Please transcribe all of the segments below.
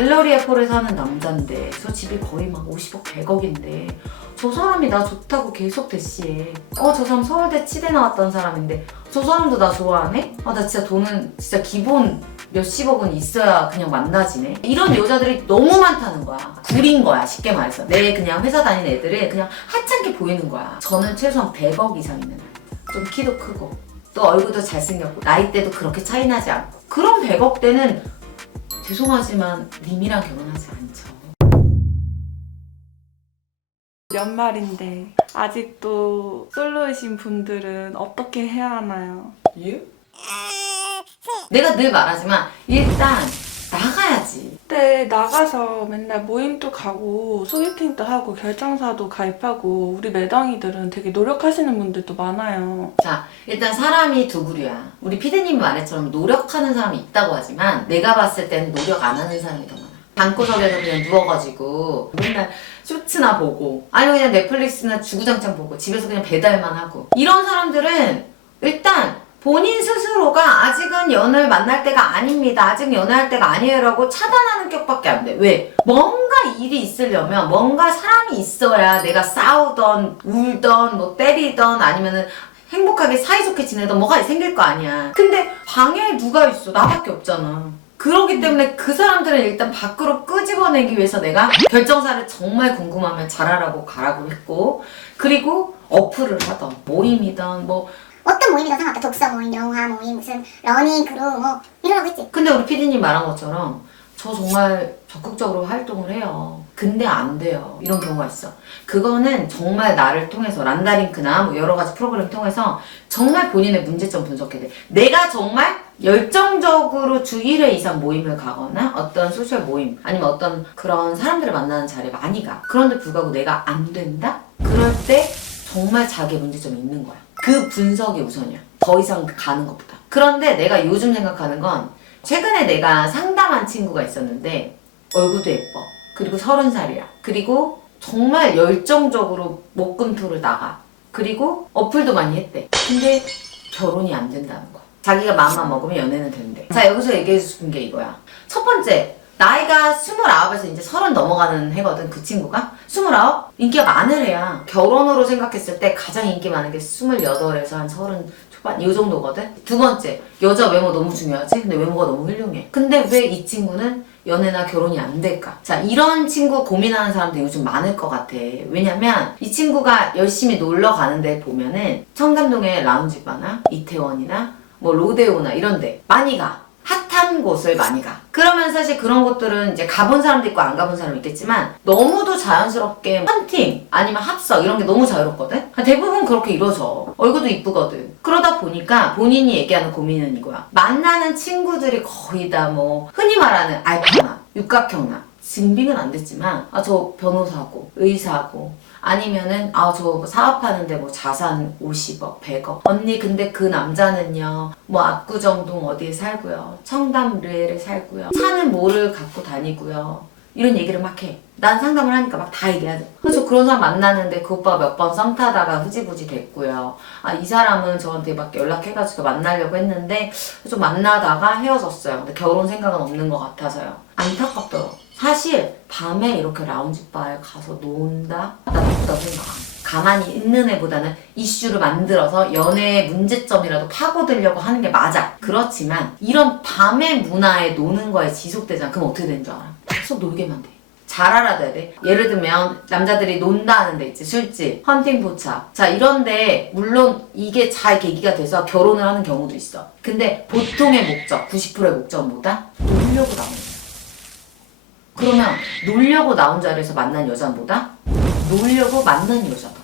갤러리에 폴에 사는 남잔데 저 집이 거의 막 50억 100억인데 저 사람이 나 좋다고 계속 대시해. 저 사람 서울대 치대 나왔던 사람인데 저 사람도 나 좋아하네? 나 진짜 돈은 진짜 기본 몇십억은 있어야 그냥 만나지네. 이런 여자들이 너무 많다는 거야. 구린 거야, 쉽게 말해서. 내 그냥 회사 다니는 애들이 그냥 하찮게 보이는 거야. 저는 최소한 100억 이상 있는 남자. 좀 키도 크고 또 얼굴도 잘생겼고 나이대도 그렇게 차이 나지 않고 그런 100억대는 죄송하지만 님이랑 결혼하지 않죠. 연말인데 아직도 솔로이신 분들은 어떻게 해야 하나요? 예? 내가 늘 말하지만 일단 나가야지. 네, 나가서 맨날 모임도 가고 소개팅도 하고 결정사도 가입하고 우리 매덩이들은 되게 노력하시는 분들도 많아요. 자, 일단 사람이 두 부류야. 우리 피디님 말처럼 노력하는 사람이 있다고 하지만 내가 봤을 때는 노력 안 하는 사람이 더 많아. 방구석에서 그냥 누워가지고 맨날 쇼츠나 보고 아니면 그냥 넷플릭스나 주구장창 보고 집에서 그냥 배달만 하고 이런 사람들은 일단 본인 스스로가 아직은 연을 만날 때가 아닙니다. 아직 연애할 때가 아니에요 라고 차단하는 격밖에 안 돼. 왜? 뭔가 일이 있으려면 뭔가 사람이 있어야 내가 싸우던 울던 뭐 때리던 아니면은 행복하게 사이좋게 지내던 뭐가 생길 거 아니야. 근데 방에 누가 있어? 나밖에 없잖아. 그러기 때문에 그 사람들은 일단 밖으로 끄집어내기 위해서 내가 결정사를 정말 궁금하면 잘하라고 가라고 했고 그리고 어플을 하던 모임이던 뭐 어떤 모임이든 상관없다. 독서 모임, 영화 모임, 무슨 러닝 그룹 뭐 이러라고 했지. 근데 우리 피디님 말한 것처럼 저 정말 적극적으로 활동을 해요. 근데 안 돼요. 이런 경우가 있어. 그거는 정말 나를 통해서 란다링크나 뭐 여러 가지 프로그램 통해서 정말 본인의 문제점 분석해야 돼. 내가 정말 열정적으로 주 1회 이상 모임을 가거나 어떤 소셜 모임 아니면 어떤 그런 사람들을 만나는 자리에 많이 가. 그런데 불구하고 내가 안 된다? 그럴 때 정말 자기의 문제점이 있는 거야. 그 분석이 우선이야. 더 이상 가는 것보다. 그런데 내가 요즘 생각하는 건 최근에 내가 상담한 친구가 있었는데 얼굴도 예뻐. 그리고 30살이야. 그리고 정말 열정적으로 목금토를 나가. 그리고 어플도 많이 했대. 근데 결혼이 안 된다는 거야. 자기가 마음만 먹으면 연애는 된대. 자, 여기서 얘기해 싶은 게 이거야. 첫 번째, 나이가 29에서 이제 30 넘어가는 해거든, 그 친구가. 29? 인기가 많은 애야. 결혼으로 생각했을 때 가장 인기 많은 게 28에서 한 30 초반? 이 정도거든? 두 번째, 여자 외모 너무 중요하지? 근데 외모가 너무 훌륭해. 근데 왜 이 친구는 연애나 결혼이 안 될까? 자, 이런 친구 고민하는 사람도 요즘 많을 것 같아. 왜냐면 이 친구가 열심히 놀러 가는데 보면은 청담동의 라운지바나 이태원이나 뭐 로데오나 이런데 많이 가. 핫한 곳을 많이 가. 그러면 사실 그런 곳들은 이제 가본 사람도 있고 안 가본 사람도 있겠지만 너무도 자연스럽게 헌팅 아니면 합석 이런 게 너무 자유롭거든? 대부분 그렇게 이루어져. 얼굴도 이쁘거든. 그러다 보니까 본인이 얘기하는 고민은 이거야. 만나는 친구들이 거의 다 뭐 흔히 말하는 알파나, 육각형나 증빙은 안 됐지만 저 변호사고 의사고 아니면은 저 사업하는데 뭐 자산 50억, 100억. 언니 근데 그 남자는요. 뭐 압구정동 어디에 살고요. 청담 르엘에 살고요. 차는 뭐를 갖고 다니고요. 이런 얘기를 막 해. 난 상담을 하니까 막 다 얘기하죠. 그래서 그런 사람 만나는데 그 오빠가 몇 번 썸 타다가 흐지부지 됐고요. 이 사람은 저한테 막 연락해가지고 만나려고 했는데 좀 만나다가 헤어졌어요. 근데 결혼 생각은 없는 것 같아서요. 안타깝더라고. 사실 밤에 이렇게 라운지바에 가서 논다? 나 나쁘다고 생각 안 해. 가만히 있는 애보다는 이슈를 만들어서 연애의 문제점이라도 파고들려고 하는 게 맞아. 그렇지만 이런 밤의 문화에 노는 거에 지속되잖아. 그럼 어떻게 되는 줄 알아? 계속 놀게만 돼. 잘 알아둬야 돼. 예를 들면 남자들이 논다 하는 데 있지. 술집, 헌팅 포차. 자, 이런데 물론 이게 잘 계기가 돼서 결혼을 하는 경우도 있어. 근데 보통의 목적, 90%의 목적은 뭐다? 놀려고 나오는 거야. 그러면 놀려고 나온 자리에서 만난 여자는 뭐다? 놀려고 만난 여자다.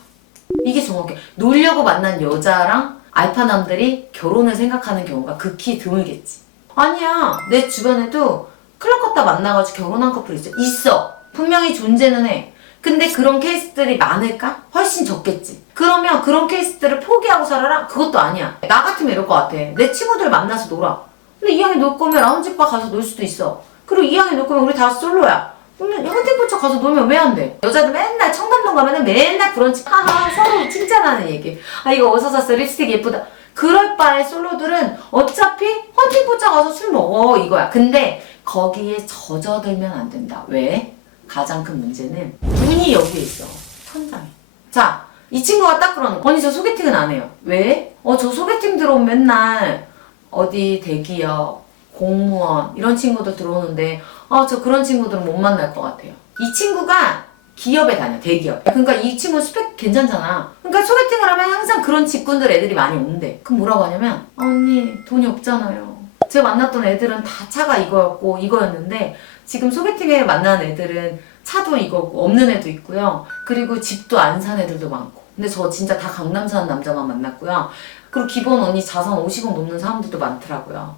이게 정확해. 놀려고 만난 여자랑 알파남들이 결혼을 생각하는 경우가 극히 드물겠지. 아니야. 내 주변에도 클럽 갔다 만나가지고 결혼한 커플 있어. 있어. 분명히 존재는 해. 근데 그런 케이스들이 많을까? 훨씬 적겠지. 그러면 그런 케이스들을 포기하고 살아라? 그것도 아니야. 나 같으면 이럴 것 같아. 내 친구들 만나서 놀아. 근데 이왕에 놀 거면 라운지바 가서 놀 수도 있어. 그리고 이왕에 놀 거면 우리 다 솔로야. 그러면 헌팅포차 가서 놀면 왜 안 돼? 여자들 맨날 청담동 가면은 맨날 브런치 하하 서로 칭찬하는 얘기. 이거 어디서 샀어? 립스틱 예쁘다. 그럴 바에 솔로들은 어차피 헌팅 포차 가서 술 먹어 이거야. 근데 거기에 젖어들면 안 된다. 왜? 가장 큰 문제는 눈이 여기에 있어. 천장에. 자, 이 친구가 딱 그러는 거야. 언니 저 소개팅은 안 해요. 왜? 저 소개팅 들어오면 맨날 어디 대기업, 공무원 이런 친구들 들어오는데 저 그런 친구들은 못 만날 것 같아요. 이 친구가 기업에 다녀, 대기업. 그러니까 이 친구 스펙 괜찮잖아. 그러니까 소개팅을 하면 항상 그런 직군들 애들이 많이 온대. 그럼 뭐라고 하냐면 언니 돈이 없잖아요. 제가 만났던 애들은 다 차가 이거였고 이거였는데 지금 소개팅에 만나는 애들은 차도 이거고 없는 애도 있고요. 그리고 집도 안 산 애들도 많고. 근데 저 진짜 다 강남 사는 남자만 만났고요. 그리고 기본 언니 자산 50억 넘는 사람들도 많더라고요.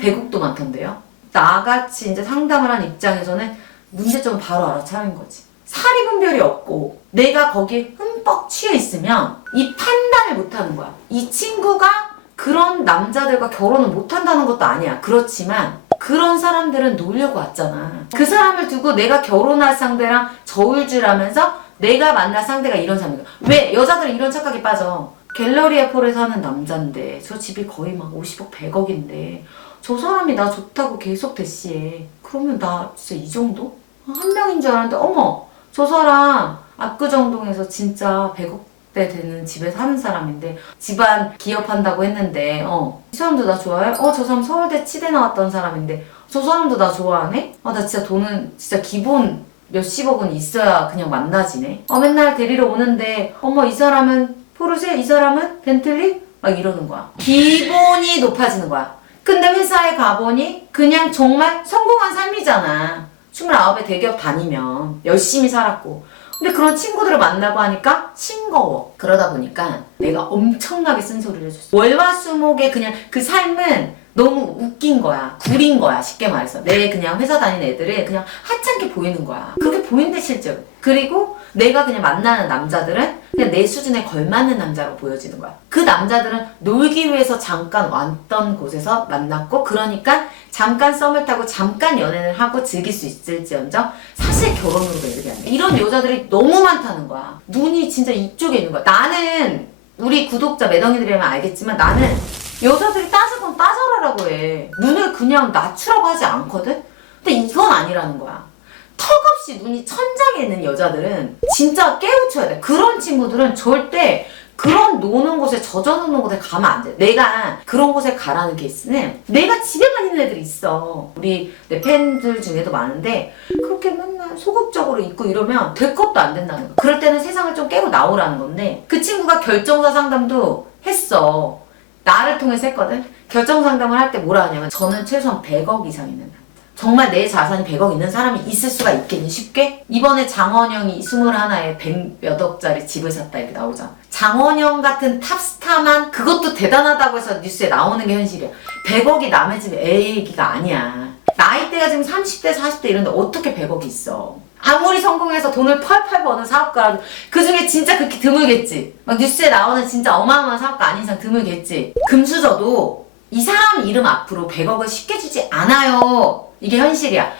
배국도 많던데요. 나같이 이제 상담을 한 입장에서는 문제점을 바로 알아차린 거지. 사리 분별이 없고 내가 거기에 흠뻑 취해 있으면 이 판단을 못하는 거야. 이 친구가 그런 남자들과 결혼을 못한다는 것도 아니야. 그렇지만 그런 사람들은 놀려고 왔잖아. 그 사람을 두고 내가 결혼할 상대랑 저울질하면서 내가 만날 상대가 이런 사람이야. 왜? 여자들은 이런 착각에 빠져. 갤러리아 폴에 사는 남잔데 저 집이 거의 막 50억 100억인데 저 사람이 나 좋다고 계속 대시해. 그러면 나 진짜 이 정도? 한 명인 줄 알았는데 어머 저 사람 압구정동에서 진짜 100억대 되는 집에 사는 사람인데 집안 기업한다고 했는데 이 사람도 나 좋아해? 저 사람 서울대 치대 나왔던 사람인데 저 사람도 나 좋아하네? 나 진짜 돈은 진짜 기본 몇십억은 있어야 그냥 만나지네. 맨날 데리러 오는데 어머 이 사람은 포르쉐? 이 사람은 벤틀리? 막 이러는 거야. 기본이 높아지는 거야. 근데 회사에 가보니 그냥 정말 성공한 삶이잖아. 29에 대기업 다니면 열심히 살았고. 근데 그런 친구들을 만나고 하니까 싱거워. 그러다 보니까 내가 엄청나게 쓴소리를 해줬어. 월화수목에 그냥 그 삶은 너무 웃긴 거야. 구린 거야. 쉽게 말해서. 내 그냥 회사 다니는 애들이 그냥 하찮게 보이는 거야. 그렇게 보이는데 실제로. 그리고 내가 그냥 만나는 남자들은 그냥 내 수준에 걸맞는 남자로 보여지는 거야. 그 남자들은 놀기 위해서 잠깐 왔던 곳에서 만났고 그러니까 잠깐 썸을 타고 잠깐 연애를 하고 즐길 수 있을지언정 사실 결혼으로 매력이 안 돼. 이런 여자들이 너무 많다는 거야. 눈이 진짜 이쪽에 있는 거야. 나는 우리 구독자 매덩이들이라면 알겠지만 나는 여자들이 따지건 따져라라고 해. 눈을 그냥 낮추라고 하지 않거든? 근데 이건 아니라는 거야. 턱없이 눈이 천장에 있는 여자들은 진짜 깨우쳐야 돼. 그런 친구들은 절대 그런 노는 곳에 젖어놓는 곳에 가면 안 돼. 내가 그런 곳에 가라는 케이스는 내가 집에만 있는 애들이 있어. 우리 내 팬들 중에도 많은데 그렇게 맨날 소극적으로 있고 이러면 될 것도 안 된다는 거야. 그럴 때는 세상을 좀 깨고 나오라는 건데 그 친구가 결정사 상담도 했어. 나를 통해서 했거든. 결정 상담을 할 때 뭐라 하냐면 저는 최소한 100억 이상 있는 남자. 정말 내 자산이 100억 있는 사람이 있을 수가 있겠니 쉽게? 이번에 장원영이 21에 100몇 억짜리 집을 샀다 이렇게 나오잖아. 장원영 같은 탑스타만 그것도 대단하다고 해서 뉴스에 나오는 게 현실이야. 100억이 남의 집 애 얘기가 아니야. 나이대가 지금 30대 40대 이런데 어떻게 100억이 있어. 아무리 성공해서 돈을 펄펄 버는 사업가라도 그 중에 진짜 그렇게 드물겠지. 막 뉴스에 나오는 진짜 어마어마한 사업가 아닌 이상 드물겠지. 금수저도 이 사람 이름 앞으로 100억을 쉽게 주지 않아요. 이게 현실이야.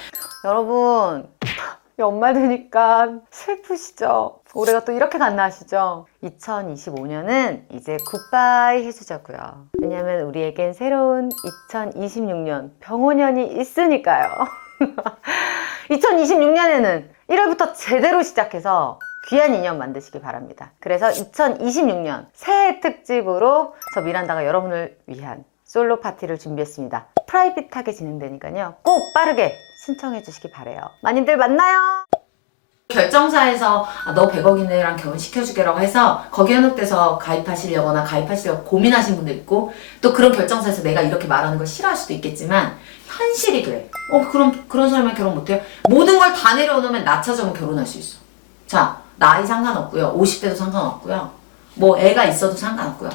여러분 연말 되니까 슬프시죠? 올해가 또 이렇게 갔나 하시죠? 2025년은 이제 굿바이 해주자고요. 왜냐면 우리에겐 새로운 2026년 병호년이 있으니까요. 2026년에는 1월부터 제대로 시작해서 귀한 인연 만드시기 바랍니다. 그래서 2026년 새해 특집으로 저 미란다가 여러분을 위한 솔로 파티를 준비했습니다. 프라이빗하게 진행되니까요. 꼭 빠르게 신청해 주시기 바래요. 많이들 만나요. 결정사에서 너 100억이네랑 결혼시켜주게라고 해서 거기에 현혹돼서 가입하시려거나 가입하시려고 고민하신 분도 있고 또 그런 결정사에서 내가 이렇게 말하는 걸 싫어할 수도 있겠지만 현실이 그래. 그럼 그런 사람이랑 결혼 못해요? 모든 걸 다 내려놓으면 나 찾아오면 결혼할 수 있어. 자, 나이 상관없고요. 50대도 상관없고요. 뭐 애가 있어도 상관없고요.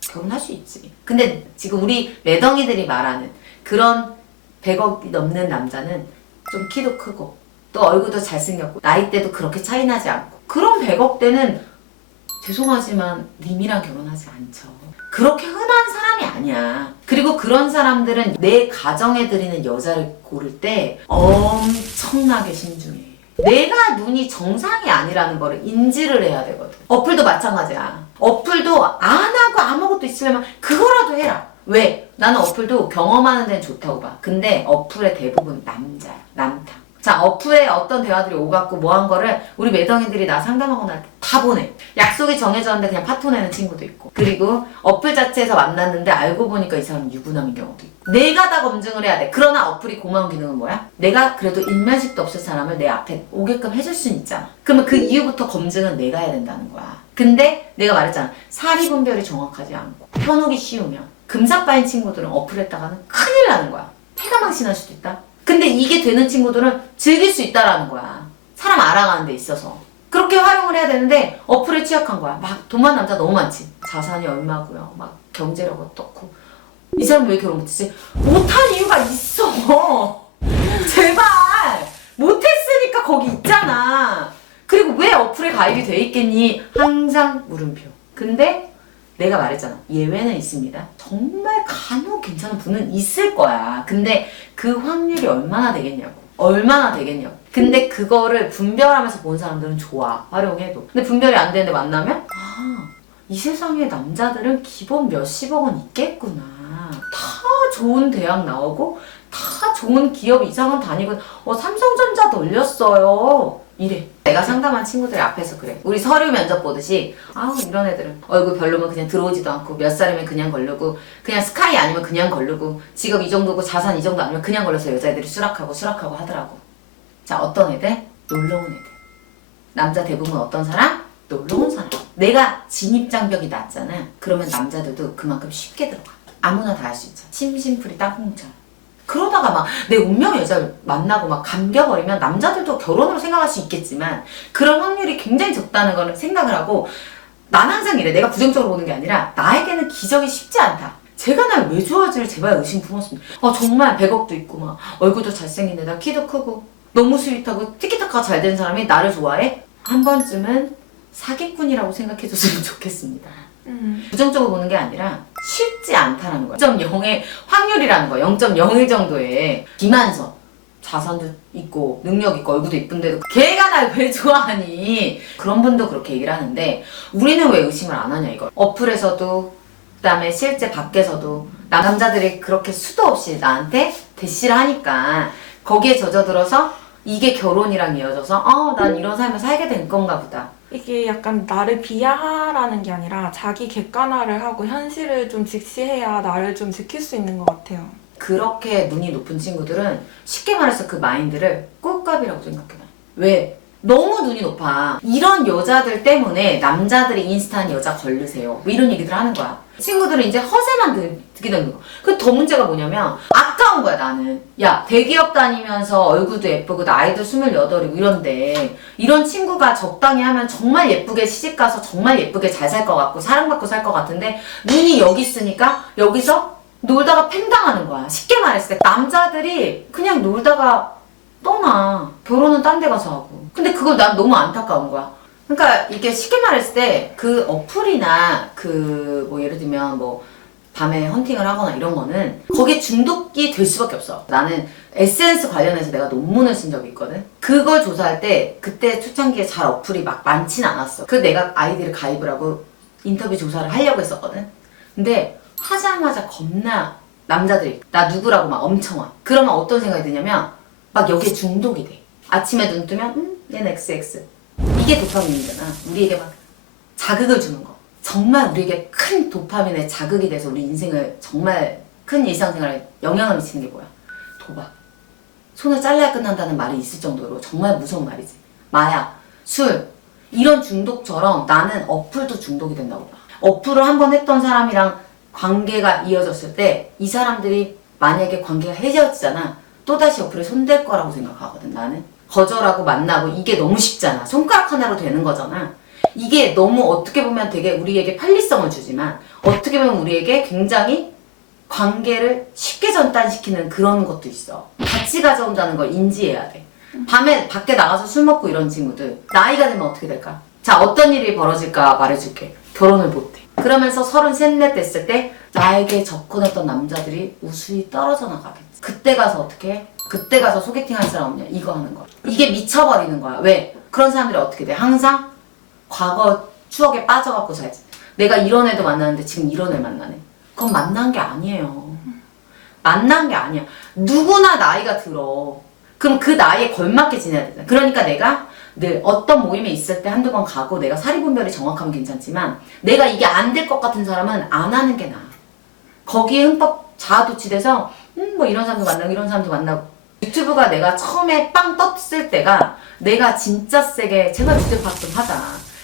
결혼할 수 있지. 근데 지금 우리 매덩이들이 말하는 그런 100억이 넘는 남자는 좀 키도 크고 또 얼굴도 잘생겼고 나이대도 그렇게 차이 나지 않고 그런 100억대는 죄송하지만 님이랑 결혼하지 않죠. 그렇게 흔한 사람이 아니야. 그리고 그런 사람들은 내 가정에 들이는 여자를 고를 때 엄청나게 신중해. 내가 눈이 정상이 아니라는 거를 인지를 해야 되거든. 어플도 마찬가지야. 어플도 안 하고 아무것도 있으려면 그거라도 해라. 왜? 나는 어플도 경험하는 데는 좋다고 봐. 근데 어플의 대부분 남자야. 남탕. 자, 어플에 어떤 대화들이 오갔고 뭐 한 거를 우리 매덩이들이 나 상담하고 날 때 다 보내. 약속이 정해졌는데 그냥 파토 내는 친구도 있고. 그리고 어플 자체에서 만났는데 알고 보니까 이 사람은 유부남인 경우도 있고. 내가 다 검증을 해야 돼. 그러나 어플이 고마운 기능은 뭐야? 내가 그래도 일면식도 없을 사람을 내 앞에 오게끔 해줄 수는 있잖아. 그러면 그 이후부터 검증은 내가 해야 된다는 거야. 근데 내가 말했잖아. 사리 분별이 정확하지 않고 편오기 쉬우면 금사빠인 친구들은 어플했다가는 큰일 나는 거야. 패가 망신할 수도 있다. 근데 이게 되는 친구들은 즐길 수 있다라는 거야. 사람 알아가는 데 있어서. 그렇게 활용을 해야 되는데 어플에 취약한 거야. 막 돈만 남자 너무 많지. 자산이 얼마고요. 막 경제력 어떻고. 이 사람 왜 결혼 못했지? 못한 이유가 있어. 제발. 못했으니까 거기 있잖아. 그리고 왜 어플에 가입이 돼 있겠니? 항상 물음표. 근데 내가 말했잖아. 예외는 있습니다. 정말 간혹 괜찮은 분은 있을 거야. 근데 그 확률이 얼마나 되겠냐고. 얼마나 되겠냐고. 근데 그거를 분별하면서 본 사람들은 좋아. 활용해도. 근데 분별이 안 되는데 만나면 이 세상에 남자들은 기본 몇십억 원 있겠구나. 다 좋은 대학 나오고 다 좋은 기업 이상은 다니고 삼성전자 돌렸어요. 이래. 내가 상담한 친구들 앞에서 그래. 우리 서류 면접 보듯이 이런 애들은 얼굴 별로면 그냥 들어오지도 않고 몇 살이면 그냥 걸르고 그냥 스카이 아니면 그냥 걸르고 직업 이 정도고 자산 이 정도 아니면 그냥 걸려서 여자애들이 수락하고 하더라고. 자, 어떤 애들? 놀러온 애들. 남자 대부분 어떤 사람? 놀러온 사람. 내가 진입장벽이 낮잖아. 그러면 남자들도 그만큼 쉽게 들어가. 아무나 다 할 수 있잖아. 심심풀이 땅콩처럼. 그러다가 막 내 운명의 여자를 만나고 막 감겨버리면 남자들도 결혼으로 생각할 수 있겠지만 그런 확률이 굉장히 적다는 걸 생각을 하고 난 항상 이래. 내가 부정적으로 보는 게 아니라 나에게는 기적이 쉽지 않다. 제가 날 왜 좋아하지를 제발 의심 품었습니다. 정말 100억도 있고 막 얼굴도 잘생긴 데다 키도 크고 너무 스윗하고 티키타카가 잘 된 사람이 나를 좋아해? 한 번쯤은 사기꾼이라고 생각해줬으면 좋겠습니다. 부정적으로 보는 게 아니라 쉽지 않다는 거야. 0.0의 확률이라는 거야. 0.01 정도의 기만서. 자산도 있고 능력 있고 얼굴도 이쁜데도 걔가 날 왜 좋아하니? 그런 분도 그렇게 얘기를 하는데 우리는 왜 의심을 안 하냐 이걸. 어플에서도 그다음에 실제 밖에서도 남자들이 그렇게 수도 없이 나한테 대시를 하니까 거기에 젖어들어서 이게 결혼이랑 이어져서 난 이런 삶을 살게 된 건가 보다. 이게 약간 나를 비하하라는 게 아니라 자기 객관화를 하고 현실을 좀 직시해야 나를 좀 지킬 수 있는 것 같아요. 그렇게 눈이 높은 친구들은 쉽게 말해서 그 마인드를 꿀값이라고 생각해. 왜? 너무 눈이 높아. 이런 여자들 때문에 남자들이 인스타한 여자 걸르세요. 뭐 이런 얘기들 하는 거야. 친구들은 이제 허세만 듣게 되는 거. 그 더 문제가 뭐냐면 아까운 거야 나는. 야 대기업 다니면서 얼굴도 예쁘고 나이도 28이고 이런데 이런 친구가 적당히 하면 정말 예쁘게 시집가서 정말 예쁘게 잘 살 것 같고 사랑받고 살 것 같은데 눈이 여기 있으니까 여기서 놀다가 팽당하는 거야. 쉽게 말했을 때 남자들이 그냥 놀다가 떠나. 결혼은 딴 데 가서 하고. 근데 그걸 난 너무 안타까운 거야. 그러니까 이게 쉽게 말했을 때 그 어플이나 뭐 예를 들면 뭐 밤에 헌팅을 하거나 이런 거는 거기에 중독이 될 수밖에 없어. 나는 SNS 관련해서 내가 논문을 쓴 적이 있거든. 그걸 조사할 때 그때 초창기에 잘 어플이 막 많진 않았어. 그래서 내가 아이디를 가입을 하고 인터뷰 조사를 하려고 했었거든. 근데 하자마자 겁나 남자들이 나 누구라고 막 엄청 와. 그러면 어떤 생각이 드냐면 막 여기에 중독이 돼. 아침에 눈 뜨면 얘는 XX. 이게 도파민이잖아. 우리에게 막 자극을 주는 거. 정말 우리에게 큰 도파민의 자극이 돼서 우리 인생을 정말 큰 일상생활에 영향을 미치는 게 뭐야? 도박. 손을 잘라야 끝난다는 말이 있을 정도로 정말 무서운 말이지. 마약, 술 이런 중독처럼 나는 어플도 중독이 된다고 봐. 어플을 한번 했던 사람이랑 관계가 이어졌을 때 이 사람들이 만약에 관계가 해지었잖아. 또다시 어플에 손댈 거라고 생각하거든 나는. 거절하고 만나고 이게 너무 쉽잖아. 손가락 하나로 되는 거잖아. 이게 너무 어떻게 보면 되게 우리에게 편리성을 주지만 어떻게 보면 우리에게 굉장히 관계를 쉽게 전단시키는 그런 것도 있어. 같이 가져온다는 걸 인지해야 돼. 밤에 밖에 나가서 술 먹고 이런 친구들 나이가 되면 어떻게 될까? 자, 어떤 일이 벌어질까 말해줄게. 결혼을 못해. 그러면서 33, 4 됐을 때 나에게 접근했던 남자들이 우수히 떨어져 나가겠지. 그때 가서 어떻게 해? 그때 가서 소개팅 할 사람 없냐? 이거 하는 거야. 이게 미쳐버리는 거야. 왜? 그런 사람들이 어떻게 돼? 항상 과거 추억에 빠져갖고 살지. 내가 이런 애도 만나는데 지금 이런 애 만나네. 그건 만난 게 아니에요. 만난 게 아니야. 누구나 나이가 들어. 그럼 그 나이에 걸맞게 지내야 되잖아. 그러니까 내가 늘 어떤 모임에 있을 때 한두 번 가고 내가 사리분별이 정확하면 괜찮지만 내가 이게 안 될 것 같은 사람은 안 하는 게 나아. 거기에 흠뻑 자아도취돼서 뭐 이런 사람도 만나고 이런 사람도 만나고. 유튜브가 내가 처음에 빵 떴을 때가 내가 진짜 세게 제발 주제파악 좀 하자.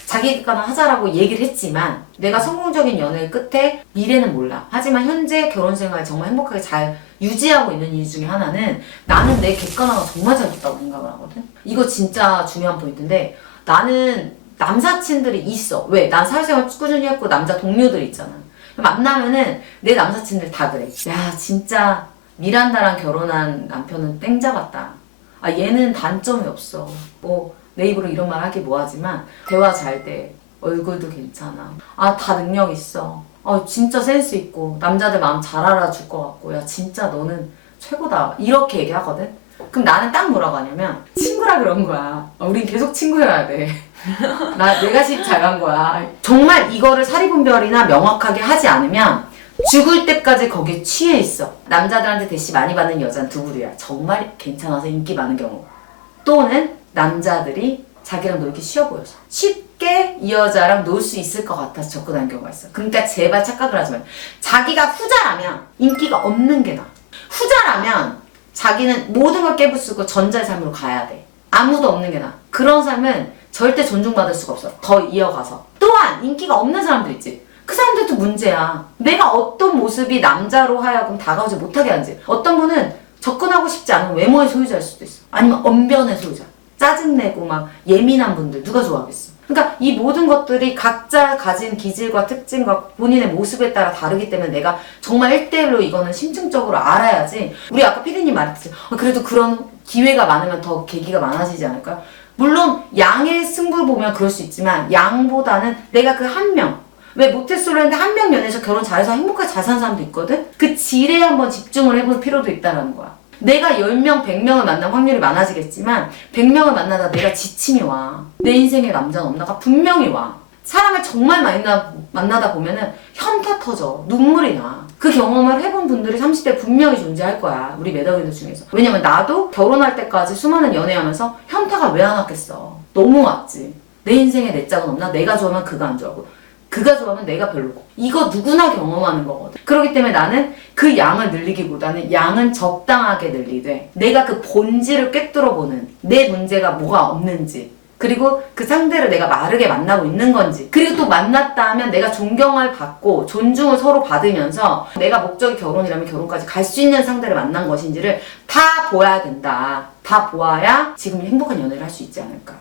자기가 하자라고 얘기를 했지만 내가 성공적인 연애 끝에 미래는 몰라. 하지만 현재 결혼생활 정말 행복하게 잘 유지하고 있는 이유 중에 하나는 나는 내 객관화가 정말 잘 됐다고 생각을 하거든. 이거 진짜 중요한 포인트인데 나는 남사친들이 있어. 왜? 난 사회생활 꾸준히 했고 남자 동료들이 있잖아. 만나면은 내 남사친들 다 그래. 야 진짜 미란다랑 결혼한 남편은 땡 잡았다. 아 얘는 단점이 없어. 뭐 내 입으로 이런 말 하기 뭐하지만 대화 잘 돼. 얼굴도 괜찮아. 아 다 능력 있어. 진짜 센스 있고 남자들 마음 잘 알아줄 것 같고 야 진짜 너는 최고다. 이렇게 얘기하거든. 그럼 나는 딱 뭐라고 하냐면 친구라 그런 거야. 우린 계속 친구여야 돼. 내가 집 잘한 거야. 정말 이거를 사리분별이나 명확하게 하지 않으면 죽을 때까지 거기에 취해 있어. 남자들한테 대시 많이 받는 여자는 두 부류야. 정말 괜찮아서 인기 많은 경우 또는 남자들이 자기랑 놀기 쉬워 보여서 쉽게 이 여자랑 놀 수 있을 것 같아서 접근하는 경우가 있어. 그러니까 제발 착각을 하지 마. 자기가 후자라면 인기가 없는 게 나아. 후자라면 자기는 모든 걸 깨부수고 전자의 삶으로 가야 돼. 아무도 없는 게 나아. 그런 삶은 절대 존중받을 수가 없어. 더 이어가서. 또한 인기가 없는 사람들 있지. 그 사람들도 문제야. 내가 어떤 모습이 남자로 하여금 다가오지 못하게 하는지. 어떤 분은 접근하고 싶지 않은 외모의 소유자일 수도 있어. 아니면 언변의 소유자. 짜증내고 막 예민한 분들 누가 좋아하겠어. 그러니까 이 모든 것들이 각자 가진 기질과 특징과 본인의 모습에 따라 다르기 때문에 내가 정말 1대1로 이거는 심층적으로 알아야지. 우리 아까 피디님 말했지. 그래도 그런 기회가 많으면 더 계기가 많아지지 않을까요? 물론 양의 승부 보면 그럴 수 있지만 양보다는 내가 그 한 명. 왜 모태솔로 했는데 한 명 연애해서 결혼 잘해서 행복하게 잘 사는 사람도 있거든? 그 질에 한번 집중을 해볼 필요도 있다는 거야. 내가 10명, 100명을 만날 확률이 많아지겠지만 100명을 만나다 내가 지침이 와. 내 인생에 남자는 없나가 분명히 와. 사람을 정말 많이 만나다 보면은 현타 터져. 눈물이 나. 그 경험을 해본 분들이 30대 분명히 존재할 거야. 우리 매덕이들 중에서. 왜냐면 나도 결혼할 때까지 수많은 연애하면서 현타가 왜 안 왔겠어. 너무 왔지. 내 인생에 내 짝은 없나? 내가 좋아하면 그가 안 좋아하고 그가 좋아하면 내가 별로고. 이거 누구나 경험하는 거거든. 그렇기 때문에 나는 그 양을 늘리기보다는 양은 적당하게 늘리되 내가 그 본질을 꿰뚫어보는 내 문제가 뭐가 없는지 그리고 그 상대를 내가 마르게 만나고 있는 건지 그리고 또 만났다 하면 내가 존경을 받고 존중을 서로 받으면서 내가 목적이 결혼이라면 결혼까지 갈 수 있는 상대를 만난 것인지를 다 보아야 된다. 다 보아야 지금 행복한 연애를 할 수 있지 않을까.